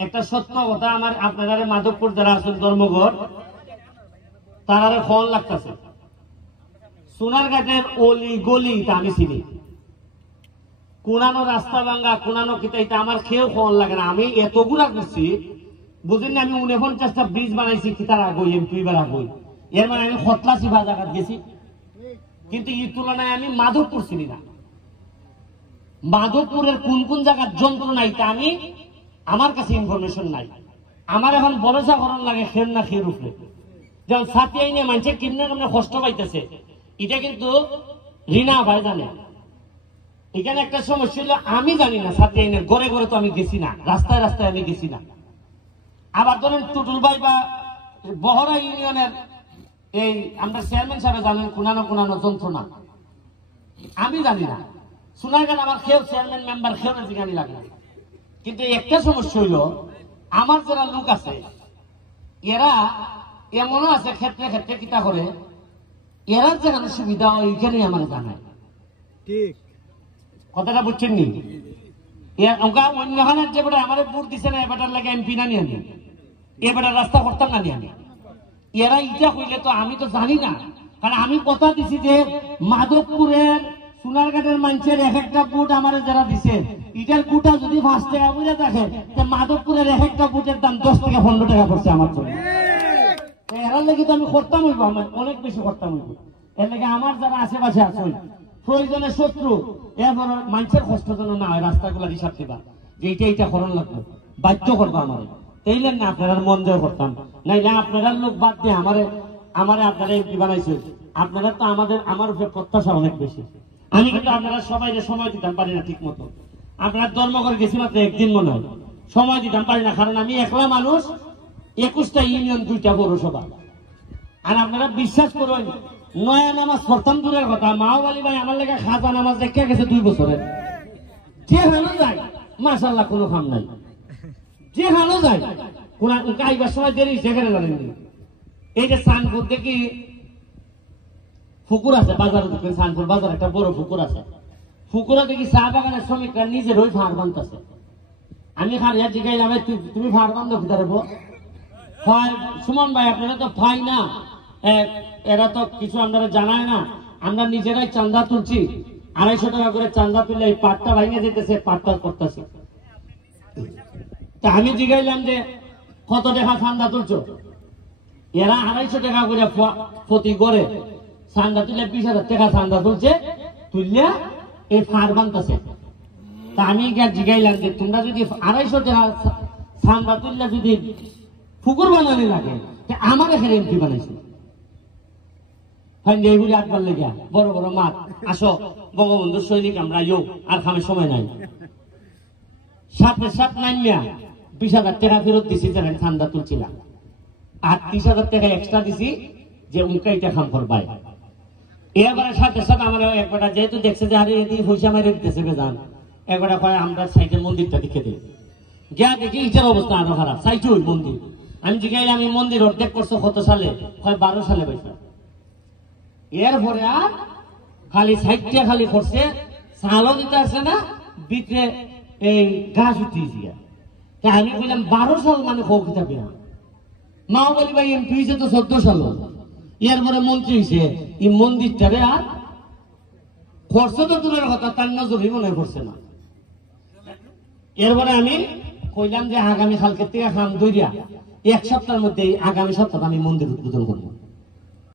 একটা সত্য কথা, আমার আপনারা মাধবপুর যারা আছেন ধর্মঘট তারা ফোন লাগতেছে। সোনারঘাটের অলি গলি আমি চিনি, কোনানো রাস্তা ভাঙ্গা, কোনানো কিতা আমার খেয়েও ফোন লাগে না। আমি এতগুলা করছি বুঝেন, আমি 49টা ব্রিজ বানাইছি কিতার আগই, এমপি বার আগই। এর মানে আমি 87 জায়গাত গেছি, কিন্তু এই তুলনায় আমি মাধবপুর চিনি না। মাধবপুরের কোন কোন জায়গার যন্ত্রণা এটা আমি, আমার কাছে ইনফরমেশন নাই। আমার এখন ভরসা করার লাগে খের না খের উপরে। যেমন সাথে আইনে মানুষের কিনে কেমন কষ্ট পাইতেছে, এটা কিন্তু রিনা ভাই জানে। এখানে একটা সমস্যা হলো আমি জানি না, সাথে আইনে ঘরে ঘরে তো আমি গেছি না, রাস্তায় রাস্তায় আমি গেছি না। আবার ধরেন টুটুল ভাই বা বহরা ইউনিয়নের এই আমরা চেয়ারম্যান সাহেব জানেন কোনানো কোনানো যন্ত্রণা, আমি জানি না। সোনারঘাট আমার খেয়েও চেয়ারম্যান মেম্বার খেয়েও না জিগানি লাগে। কিন্তু একটা সমস্যা হইল আমার যারা লোক আছে এরা এমনও আছে ক্ষেত্রে ক্ষেত্রে কিতা করে, এরা যেখানে সুবিধা হয় ওইখানে আমার জানায়। ঠিক কথাটা বুঝছেন নি? অন্যখানের যে বেটা আমার ভোট দিচ্ছে না, এবারটার লাগে এমপি না নিয়ে আনি, এবারটার রাস্তা করতাম না নিয়ে আনি। এরা ইটা হইলে তো আমি তো জানি না, কারণ আমি কথা দিছি যে মাধবপুরের সোনারঘাটের মানুষের এক একটা বুট আমার যারা দিছে, ইটার বুটা যদি 5 টাকা বুঝে দেখে, মাধবপুরের এক একটা বুটের দাম 10 থেকে 15 টাকা পড়ছে আমার জন্য। এরার লেগে তো আমি করতাম হইব, আমার অনেক বেশি করতাম হইব। এর লেগে আমার যারা আশেপাশে আছে প্রয়োজনে শত্রু, এরপর মানুষের কষ্ট যেন না হয়, রাস্তাগুলো হিসাব দিবা যে এইটা করণ লাগবে, বাধ্য করবো আমার। তাইলে না আপনারা মন জয় করতাম, নাইলে আপনারা লোক বাদ দিয়ে আমারে আপনারা এমপি বানাইছে। আপনারা তো আমার উপরে প্রত্যাশা অনেক বেশি। আমি কিন্তু আপনারা সবাই সময় দিতাম পারি না ঠিক মতো। আপনারা ধর্মঘট গেছি মাত্র একদিন মনে হয়, সময় দিতাম পারি না, কারণ আমি একলা মানুষ, 21টা ইউনিয়ন, 2টা পৌরসভা। আর আপনারা বিশ্বাস করবেন, নয়া নামাজ পড়তাম দূরের কথা, মাওবালি ভাই আমার লেগে খাজা নামাজ দেখে গেছে 2 বছরের। যে হানো যায় মাশাআল্লাহ কোনো কাম নাই, যে হানো যায় কোন কাইবার সময় দেরি সেখানে জানেন। এই যে সানপুর দেখি পুকুর আছে বাজারে, দেখবেন সানপুর বাজার একটা বড় পুকুর আছে, পুকুরে দেখি চা বাগানের শ্রমিকরা নিজের ওই ফাঁড় বানতেছে। আমি খারিয়া জিগাইলাম, তুমি ফাঁড় বান্ধব কিতারে সুমন ভাই আপনারা তো ফাই না, এরা তো কিছু আপনারা জানায় না, আমরা নিজেরাই চান্দা তুলছি, 250 টাকা করে চান্দা তুলে এই পাটটা ভাঙে যেতেছে, পাটটা করতেছে। তা আমি জিগাইলাম যে কত টাকা চান্দা তুলছো? এরা 250 টাকা করে প্রতি করে চান্দা তুলে 20,000 টাকা চান্দা তুলছে, তুললে এই ফাঁড় বানতেছে। তা আমি জিগাইলাম যে তোমরা যদি 250 টাকা চান্দা তুললে যদি পুকুর বানানি লাগে, আমার এখানে এমপি বানাইছে এইগুলি আটবার লেগে বড় বড় মাঠ। আসো বঙ্গবন্ধু সৈনিক আমরা আর খামের সময় নাই। 7 নাইমিয়া 20,000 টাকা ফেরত দিছি, যেখানে ঠান্ডা তুলছিলাম, আর 30,000 টাকা এক্সট্রা দিছি যে উনকাইটা খাম করবাই। এবারে সাথে আমার একবারটা যেহেতু দেখছে যে আরে এদিকে পয়সা মারে দিতেছে বেজান, একবারটা কয় আমরা সাইকেল মন্দিরটা দেখে দিই। যা দেখি ইটার অবস্থা আরো খারাপ, সাইটে ওই মন্দির। আমি জিজ্ঞাসা আমি মন্দির অর্ধেক করছো কত সালে? হয় 12 সালে বৈশা। এরপরে আর খালি সাইডটা খালি করছে, সালও দিতে আসে না, ভিতরে এই গাছ উঠিয়েছি। আমি বললাম 12 সাল মানে হোক যাবে না। মাওবালি ভাই এমপি হয়েছে তো 14 সাল, এরপরে মন্ত্রী হয়েছে। এই মন্দিরটারে আর করছে তো দূরের কথা, তার নজরই মনে করছে না। এরপরে আমি কইলাম যে আগামী কালকে থেকে খাম দইয়া 1 সপ্তাহের মধ্যে, আগামী সপ্তাহে আমি মন্দির উদ্বোধন করবো।